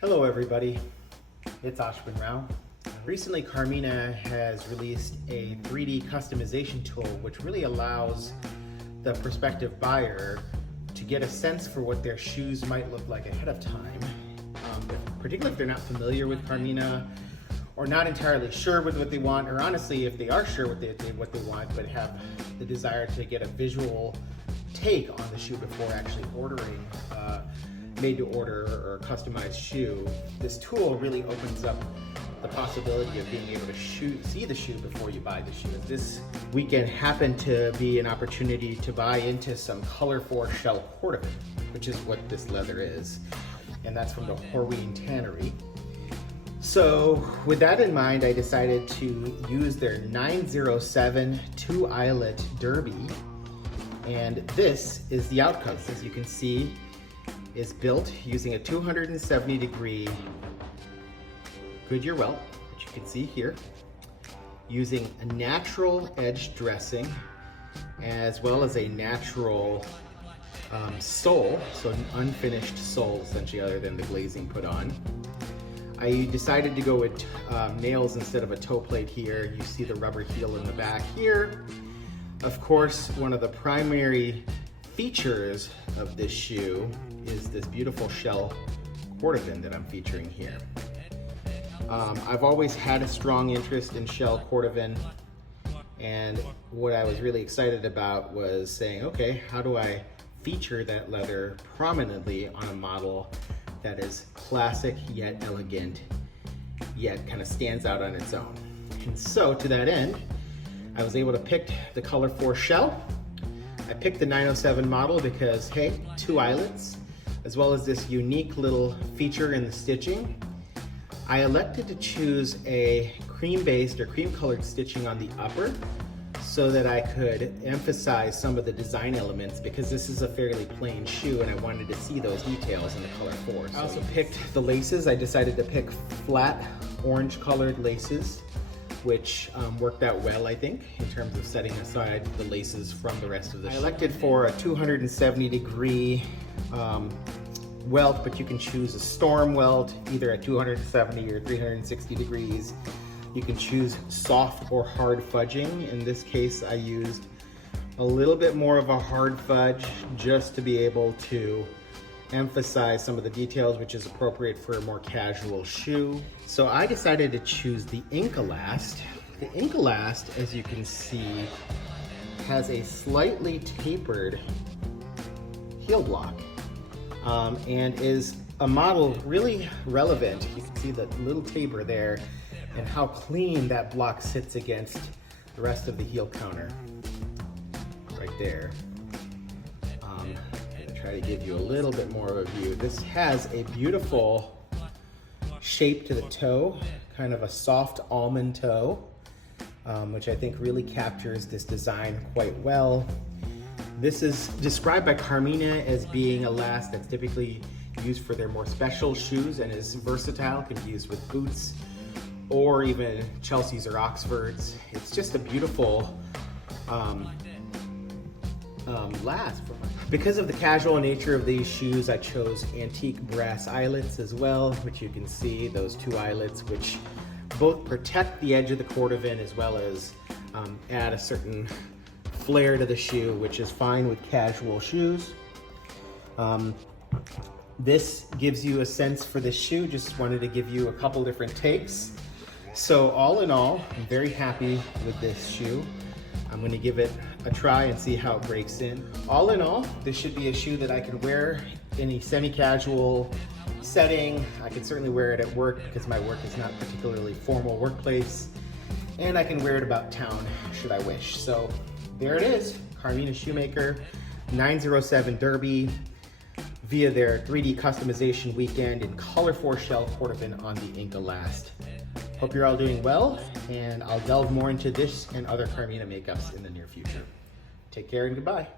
Hello everybody, it's Ashwin Rao. Recently Carmina has released a 3D customization tool which really allows the prospective buyer to get a sense for what their shoes might look like ahead of time, particularly if they're not familiar with Carmina or not entirely sure with what they want, or honestly if they are sure what they want but have the desire to get a visual take on the shoe before actually ordering made to order or customized shoe. This tool really opens up the possibility of being able to see the shoe before you buy the shoe. This weekend happened to be an opportunity to buy into some Color for Shell Cordovan, which is what this leather is, and that's from the Horween Tannery. So with that in mind, I decided to use their 907 2 eyelet derby, and this is the outcome. As you can see, is built using a 270-degree Goodyear welt, which you can see here, using a natural edge dressing as well as a natural sole, so an unfinished sole essentially other than the glazing put on. I decided to go with nails instead of a toe plate here. You see the rubber heel in the back here. Of course, one of the primary features of this shoe is this beautiful Shell Cordovan that I'm featuring here. I've always had a strong interest in Shell Cordovan, and what I was really excited about was saying, okay, how do I feature that leather prominently on a model that is classic yet elegant, yet kind of stands out on its own? And so to that end, I was able to pick the Color for Shell. I picked the 907 model because, hey, 2 eyelets, as well as this unique little feature in the stitching. I elected to choose a cream-based or cream-colored stitching on the upper so that I could emphasize some of the design elements, because this is a fairly plain shoe and I wanted to see those details in the Color for. I also picked the laces. I decided to pick flat orange-colored laces, which worked out well, I think, in terms of setting aside the laces from the rest of the shoe. I elected for a 270-degree welt, but you can choose a storm welt, either at 270 or 360 degrees. You can choose soft or hard fudging. In this case, I used a little bit more of a hard fudge just to be able to emphasize some of the details, which is appropriate for a more casual shoe. So I decided to choose the Inkalast. The Inkalast, as you can see, has a slightly tapered heel block and is a model really relevant. You can see the little taper there and how clean that block sits against the rest of the heel counter right there. Try to give you a little bit more of a view. This has a beautiful shape to the toe, kind of a soft almond toe, which I think really captures this design quite well. This is described by Carmina as being a last that's typically used for their more special shoes and is versatile, can be used with boots or even Chelsea's or Oxfords. It's just a beautiful last. Because of the casual nature of these shoes, I chose antique brass eyelets as well, which you can see, those 2 eyelets, which both protect the edge of the Cordovan as well as add a certain flair to the shoe, which is fine with casual shoes. This gives you a sense for the shoe. Just wanted to give you a couple different takes. So all in all, I'm very happy with this shoe. I'm going to give it a try and see how it breaks in. All in all, this should be a shoe that I could wear in a semi-casual setting. I can certainly wear it at work because my work is not particularly formal workplace, and I can wear it about town should I wish. So there it is, Carmina Shoemaker 907 Derby via their 3D customization weekend in Color for Shell Cordovan on the Inkalast. Hope you're all doing well, and I'll delve more into this and other Carmina makeups in the near future. Take care and goodbye.